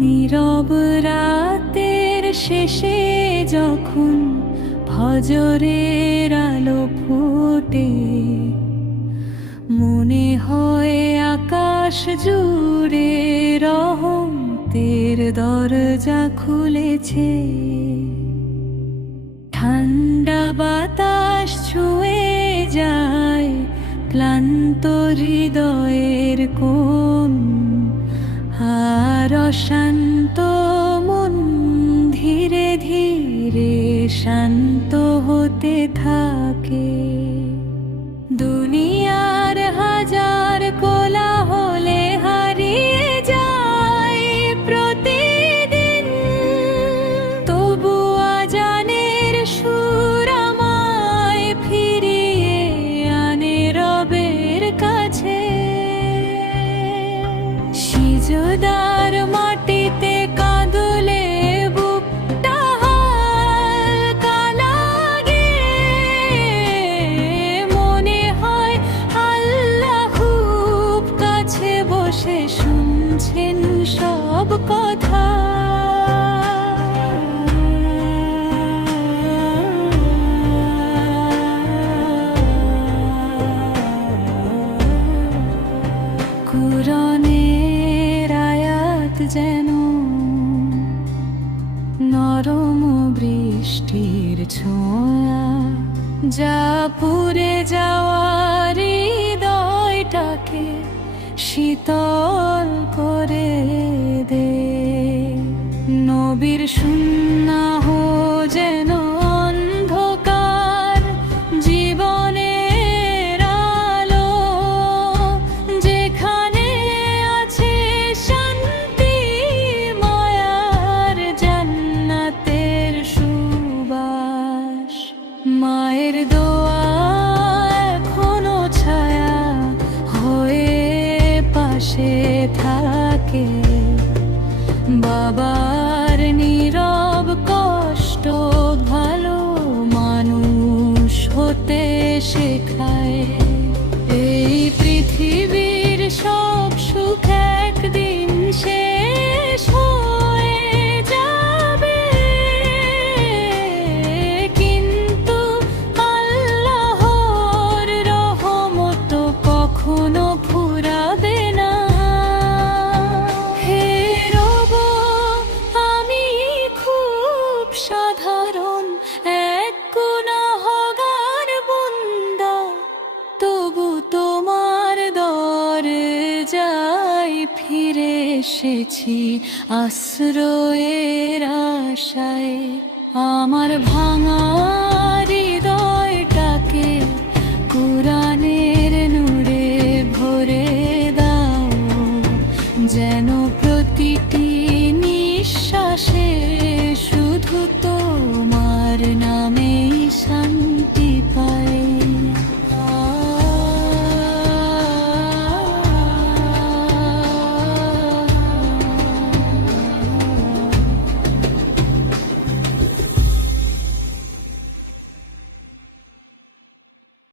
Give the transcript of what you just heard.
নীরব রাতের শেষে যখন ফজরের আলো ফোটে, মনে হয় আকাশ জুড়ে রহমতের দরজা খুলেছে। ঠান্ডা বাতাস ছুঁয়ে যায় ক্লান্ত হৃদয়ের কোণ, আর অশান্ত মন ধীরে ধীরে শান্ত হতে থাকে। দুনিয়ার হাজার কোলাহলে হারিয়ে যায় প্রতিদিন, তবু আজানের সুর আমায় ফিরিয়ে আনে রবের কাছে। সিজদার মাটিতে কাঁদলে বুকটা হালকা লাগে, মনে হয় আল্লাহ খুব কাছে বসে শুনছেন সব কথা। কুরআনের আয়াত যেন নরম বৃষ্টির ছোঁয়া, যা পুড়ে যাওয়া হৃদয়টাকে শীতল করে দে। নবীর সুন্নাহ যেন অন্ধকার জীবনের আলো, যেখানে আছে শান্তি মায়ার জান্নাতের সুবাস। মায়ের দোয়া এখনো ছায়া হয়ে পাশে থাকে, বাবার নীরব কষ্ট ভালো মানুষ হতে শেখায়। এই পৃথিবীর সব সুখ একদিন শেষ হয়ে যাবে, কিন্তু আল্লাহর রহমত কখনো ফুরাবে না। হে রব, আমি খুব সাধারণ এক গুনাহগার বান্দা, তবু তোমার দরজায় ফিরে এসেছি আশ্রয়ের আশায়। আমার ভাঙা হৃদয়টাকে কুরআনের নূরে ভরে দাও, যেন প্রতিটি নিঃশ্বাসে শুধু তোমার নামেই শান্তি।